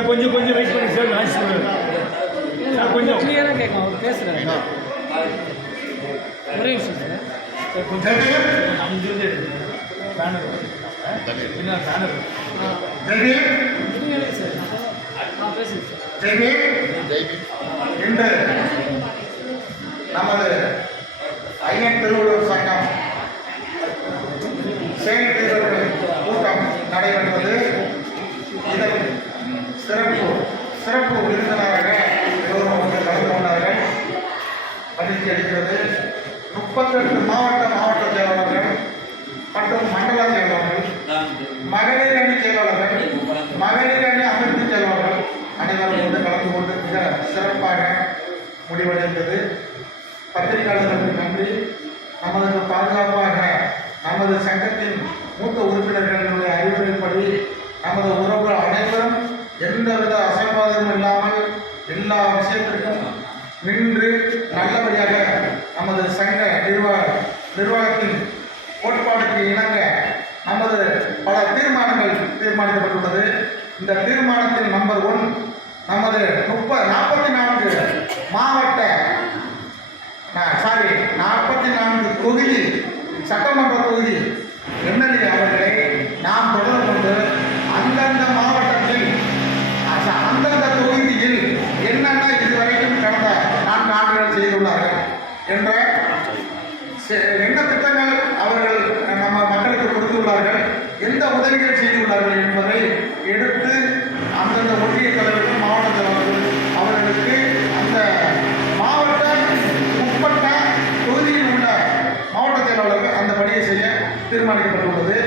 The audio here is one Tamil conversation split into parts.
சார் கொஞ்சம் வெயிட் பண்ணி சார் நான் சார் கொஞ்சம் கிளியராக கேட்கும் அவர் பேசுகிறேன். ஒரே விஷயம் சார் கொஞ்சம் அங்கிருந்து பேனர் என்ன பேனர் நீங்களே சார் பேசுங்க சார். இன்று நமது ஐயன் திருவள்ளுவர் சங்கம் செயல் கூட்டம் நடைபெற்றது. இதன் சிறப்பு விருந்தினராக எல்லோரும் கலந்து கொண்டார்கள். மகிழ்ச்சி அளிக்கிறது. 38 மாவட்ட செயலாளர்கள் மற்றும் மண்டல செயலாளர்கள், மகளிர் அணி செயலாளர்கள், மகளிர் அணி அமைப்பு செயலாளர்கள் அனைவரும் வந்து கலந்து கொண்டு மிக சிறப்பாக முடிவடைந்தது. பத்திரிகையாளர்களுக்கு நன்றி. நமது பாதுகாப்பாக நமது சங்கத்தின் மூத்த உறுப்பினர்களுடைய அறிவுரைப்படி நமது உறவுகள் அனைவரும் எந்தவித அசம்பாதமும் இல்லாமல் எல்லா விஷயத்திற்கும் நின்று நல்லபடியாக நமது சங்க நிர்வாகத்தின் கோட்பாடுக்கு இணங்க நமது பல தீர்மானங்கள் தீர்மானிக்கப்பட்டுள்ளது. இந்த தீர்மானத்தின் நம்பர் 1 நமது 44 மாவட்ட 44 தொகுதி சட்டமன்ற தொகுதி எம்எல்ஏ அவர்களை நாம் தொடர்பு கொண்டு அந்தந்த மாவட்டத்தில் அந்தந்த தொகுதியில் என்னென்ன இதுவரைக்கும் கடந்த 4 ஆண்டுகள் செய்துள்ளார்கள் என்ற என்ன திட்டங்கள் அவர்கள் நம்ம மக்களுக்கு கொடுத்துள்ளார்கள், எந்த உதவிகள் செய்துள்ளார்கள் என்பதை எடுத்து அந்தந்த ஒன்றிய தலைவர்கள், மாவட்ட தலைவர்கள் அவர்களுக்கு அந்த மாவட்ட உட்பட்ட தொகுதியில் உள்ள மாவட்ட செயலாளர்கள் அந்த பணியை செய்ய தீர்மானிக்கப்பட்டுள்ளது.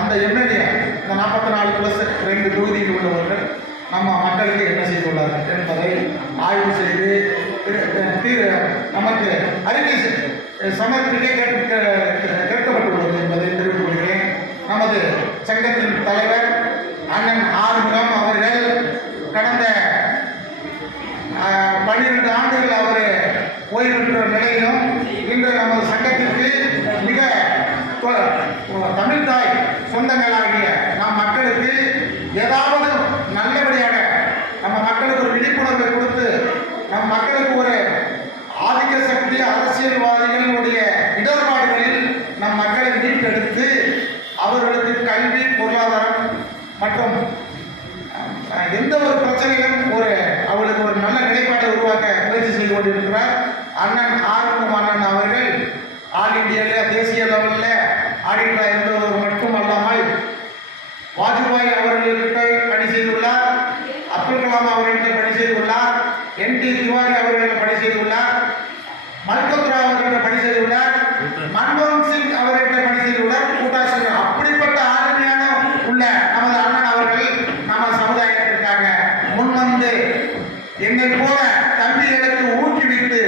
அந்த எம்எல்ஏ இந்த 44+2 தொகுதியில் உள்ளவர்கள் நம்ம மக்களுக்கு என்ன செய்துள்ளார்கள் என்பதை ஆய்வு செய்து நமக்கு அறிக்கை சமர்ப்பிக்க கேட்கப்பட்டுள்ளது என்பதை தெரிவித்துக் கொள்கிறேன். நமது சங்கத்தின் தலைவர் அண்ணன் ஆறுமுகம் அவர்கள் கடந்த 12 ஆண்டுகள் அவர் ஓய்வுற்ற நிலையிலும் இன்று நமது சங்கத்திற்கு மிக தமிழ்தாய் சொந்தங்களாகிய நம் மக்களுக்கு ஏதாவது நல்லபடியாக நம்ம மக்களுக்கு ஒரு விழிப்புணர்வை கொடுத்து நம் மக்களுக்கு ஒரு ஆதிக்க சக்தி அரசியல்வாதிகளுடைய இடர்பாடுகளில் நம் மக்களை மீட்டெடுத்து அவர்களுக்கு கல்வி, பொருளாதாரம் மற்றும் எந்த ஒரு பிரச்சனையிலும் அவர்களுக்கு ஒரு நல்ல நிலைப்பாட்டை உருவாக்க முயற்சி செய்து கொண்டிருக்கிறார். அண்ணன் ஆறுமுகம் அண்ணன் அவர்கள் ஆல் இந்தியாவில் தேசிய லெவலில் ஆடிட்டராக இருந்தவர் மட்டுமல்லாமல் வாஜ்பாய் அவர்களுக்கிட்ட பணி செய்துள்ளார், அப்துல் கலாம் அவர்களிட்ட பணி செய்துள்ளார், என்டி திவாரி அவர்களிடம் பணி செய்துள்ளார், மல்கோத்ரா அவர்களிடம் பணி செய்துள்ளார், மன்மோகன் சிங் அவர்களிட்ட பணி செய்துள்ளார், கூட்டாட்சி. அப்படிப்பட்ட ஆளுமையான உள்ள நமது அண்ணன் அவர்கள் நம்ம சமுதாயத்திற்காக முன்வந்து என்னை போல தம்பிகளுக்கு ஊக்குவித்து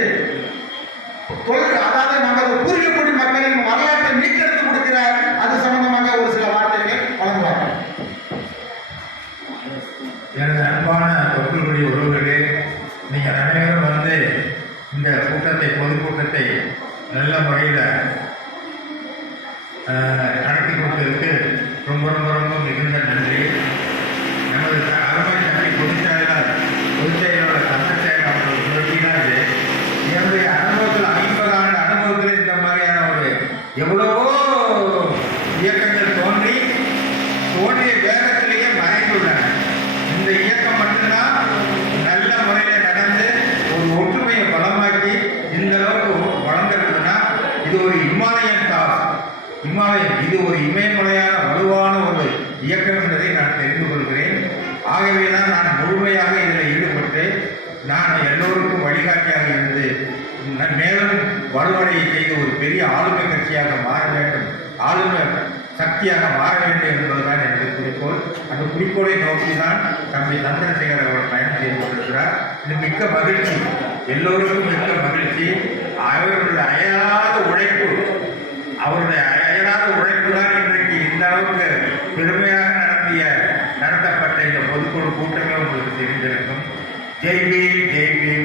அதாவது நமது பூர்வீகக்குடி மக்களின் வரலாற்றை மீட்டெடுத்து கொடுக்கிறார். அது சம்பந்தமாக ஒரு சில வார்த்தைகளை வழங்குவார்கள். எனது அன்பான தொற்றுக்குடி உறவுகளே, நீங்கள் அனைவரும் வந்து இந்த பொதுக்கூட்டத்தை நல்ல முறையில் நடத்தி கொடுத்ததற்கு ரொம்ப ரொம்ப ரொம்ப மிகுந்த நன்றி. நமது அருமை தம்பி பொதுச் செயலாளர் தந்தையார் அவர்கள் சொல்லினாரு, என்னுடைய அனுபவத்தில் 50 ஆண்டு அனுபவத்தில் இந்த மாதிரியான ஒரு எவ்வளவோ இயக்கங்கள் தோன்றிய வேகத்திலேயே மறைந்துள்ளன. இந்த இயக்கம் மட்டும்தான் நல்ல முறையில் நடந்து ஒரு ஒற்றுமையை பலமாக்கி இந்த அளவுக்கு வளர்ந்துருக்குன்னா இது ஒரு இது ஒரு இமயமலையான வலுவான ஒரு இயக்கம் என்பதை நான் தெரிந்து கொள்கிறேன். ஆகவே தான் நான் முழுமையாக இதில் ஈடுபட்டு நான் எல்லோருக்கும் வழிகாட்டியாக இருந்து மேலும் வலுவடையை செய்து ஒரு பெரிய ஆளுமை கட்சியாக மாற வேண்டும், ஆளுமை சக்தியாக மாற வேண்டும் என்பதுதான் எனது குறிக்கோள். அந்த குறிக்கோளை நோக்கி தான் தம்பி சந்திரசேகர் அவர் பயணம் செய்து கொண்டிருக்கிறார். இது மிக்க மகிழ்ச்சி, எல்லோருக்கும் மிக்க மகிழ்ச்சி. அவர்களுடைய அயராத உழைப்பு தான் இன்றைக்கு இந்த அளவுக்கு பெருமையாக நடத்தப்பட்ட இந்த பொதுக்குழு கூட்டமே உங்களுக்கு தெரிந்திருக்கும். ஜெய் பீம், ஜெய் பீம்.